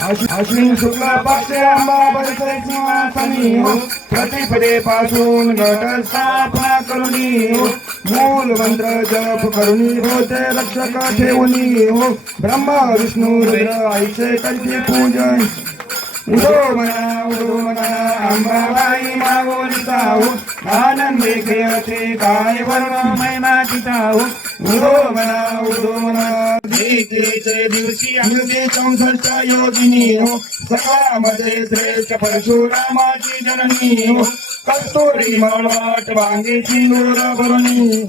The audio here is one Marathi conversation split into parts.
अश्विन शुक्ल पक्ष अंबाबाई प्रतिपदे पासून घट स्थापना करुणी मूल मंत्र जप करुणी होते रक्षक ठेवणी हो ब्रह्मा विष्णू रुद्र आईचे करते पूजन उदो मना उदो मना अंबाबाई मागोलिता हो आनंदे खेळते काय वर्ण महिमा तिचा हो उदो मना उदो मना दिवशी अंगदी चौसष्ट योगिनी हो. सकाळमध्ये श्रेष्ठ परशुरामाची जननी हो. कस्तुरी मळवाट वांगेची सिंदूर भरणी.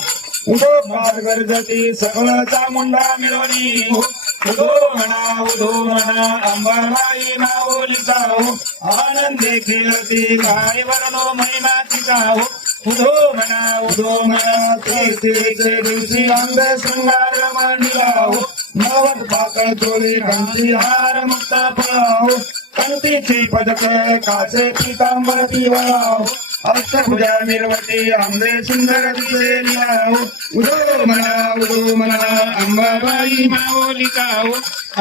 उदो पार गरजते सकळ चामुंडा मिळवणी हो. उदो म्हणा उदो म्हणा अंबाबाई माऊलीचा हो आनंदे खेळते काय वरलो महिमा तिचा हो उदो म्हणा उदो म्हणा ते दिवशी अंध शृंगार मांडला हो नवद पाकळ चोरी कंठी हार मुक्ता फळाहो कंठीची पदक काचे पितांबर पिवळाहो अष्टभुजा मिरवती आंबे सुंदर दिसे लिहाहो उदो म्हणा उदो म्हणा अंबाबाई माओली काओ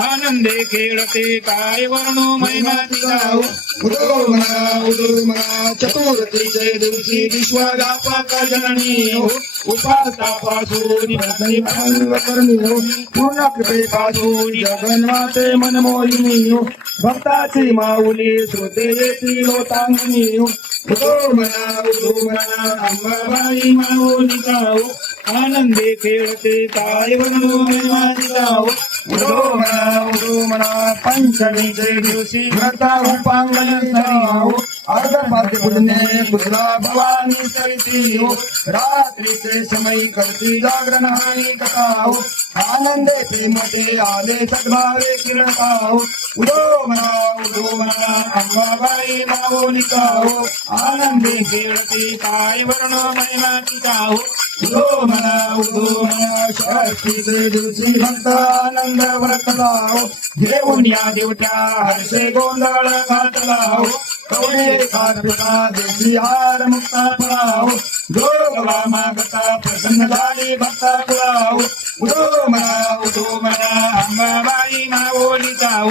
आनंदे खेळते काय वर्णो महिमा तिचा उदो म्हणा उदो म्हणा चतुर्थीचे दिवशी विश्वव्यापक जननी हो उपासापासून भक्ती भंग करणी हो पूर्ण कृपेपासून जगन्माते मनमोहिनी हो भक्ताची माऊली श्रोते येतील होतांगिनी हो उदो म्हणा उदो म्हणा अंबाबाई माऊलीचा हो आनंदे खेळते काय वर्णो महिमा म्हणा उडो म्हणा पंचमीचे दिवशी व्रता उपांगण सराव अर्ध पाते पुजने कुसला भवानी सरिती रात्रीचे समय करती जागरण हानी कथाव आनंदे प्रेमते आले सद्भावे किरताव. उडो म्हणा उडो म्हणा अंबाबाई मावोलिका निकाव. आनंदे खेळते काय वर्ण महिमा तिचा हो उदो म्हणा उदो व्रत लाव आनंद घेऊन या देवट्या हर्षे गोंधळ घात लाव कवडे कार्तिका देवी हार मुक्ता पळाव जोगवा मागता प्रसन्न झाली भक्ता फुलाहो उदो म्हणा उदो म्हणा अंबाबाई मावोलीचा जाओ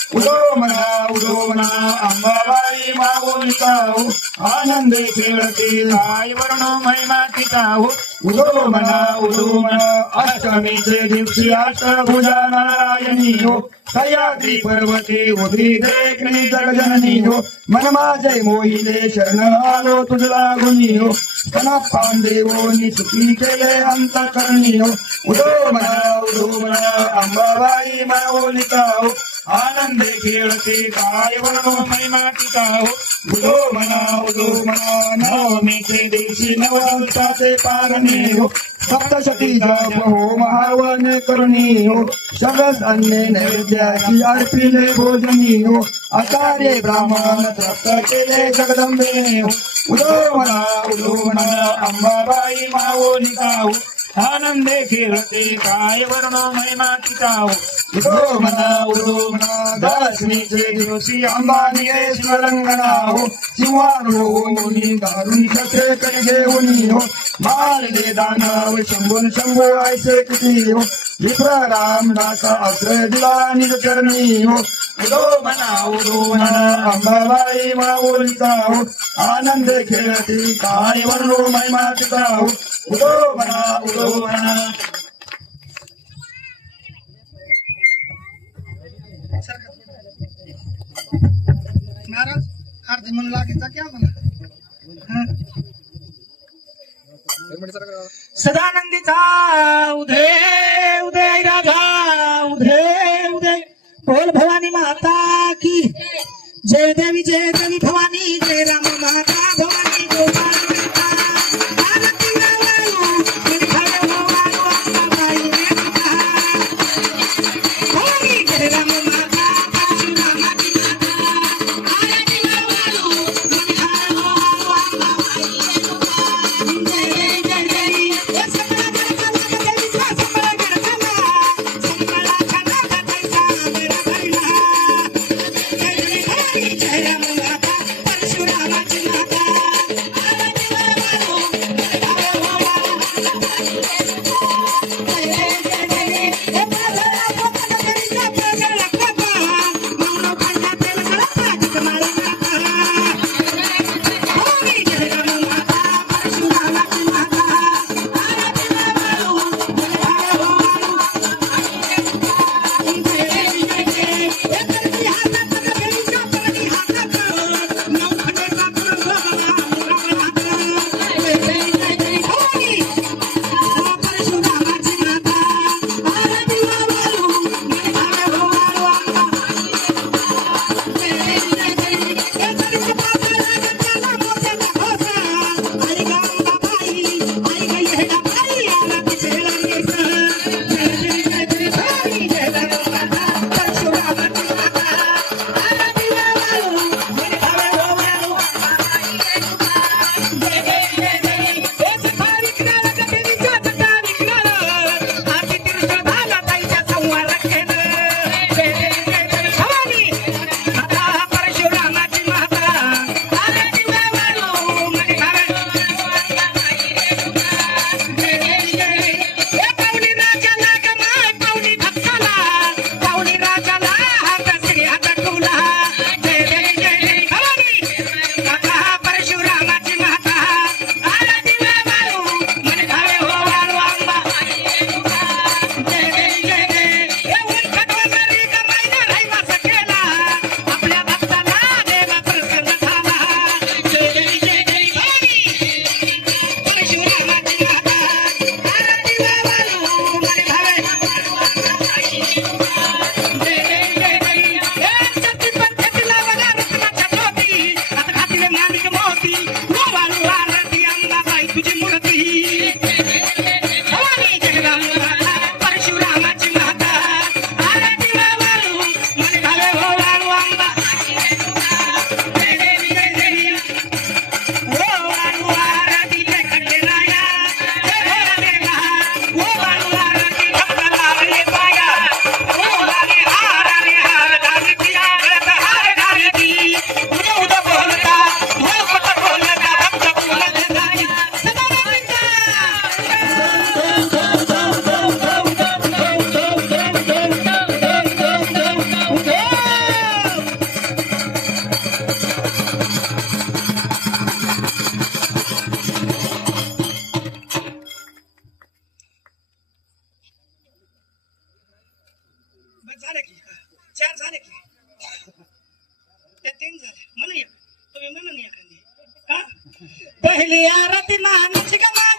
हो उदो म्हणा उदो म्हणा अंबाबाई मागोलिका हो आनंदे खेळते काय वर्ण महिमा तिचा हो उदो म्हणा उदो म्हणा अष्टमीचे दिवशी अष्टभुजा नारायणी हो सह्याद्री पर्वते उभी देखणी जगजननी हो मन माझे मोहिले शरण आनंदे खेळते काय वर्णो महिमा टिका हो उदो म्हणा उदो म्हणा नवमीचे दिवशी नवदत्ताचे पारणे हो सप्तशती जाप हो महावन करणी हो सगळं अन्य नैवेद्याची अर्पिले भोजनी हो आचार्य ब्राह्मण तप्त केले जगदंबे हो उदो म्हणा उदो म्हणा अंबाबाई माओलिका निकाऊ आनंदे खेळते काय वर्ण महिमा तिचा हो उदो म्हणा उदो म्हणा दशमीचे दिवशी अंबानी स्वरंगणा हो सिंहारोनी कसे करी घेऊनी हो मारले दानव शंभून शंभू ऐसे किती हो विप्र रामदास आश्रय दिला हो अंबाबाई आनंद खेळती काय वर्णो महिमा हो उदो म्हणा उदो म्हणा महाराज लागेचा क्या? सदानंदीचा उदय उदय राजा उदय બોલ ભવાની માતા કી. જય દેવી જય દેવી ભવાની જય રામ માતા ભવાની Dia 敢追 तुम्ही म्हणून एखादी पहिली आरती मानाची का मा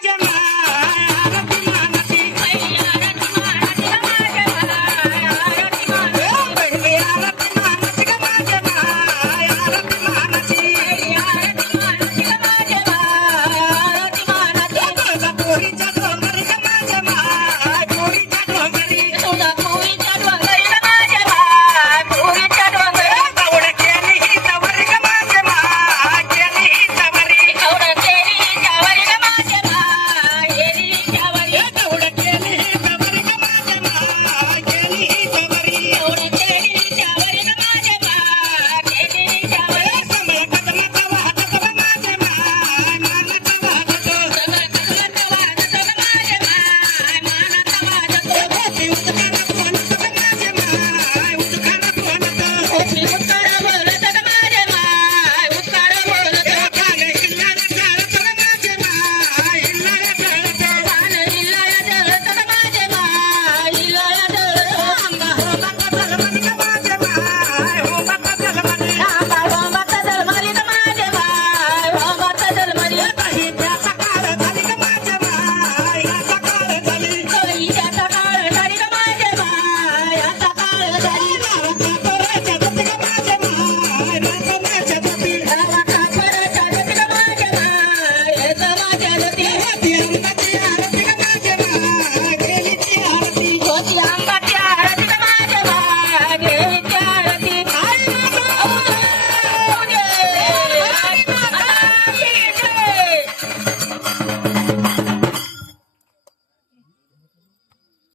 Yeah.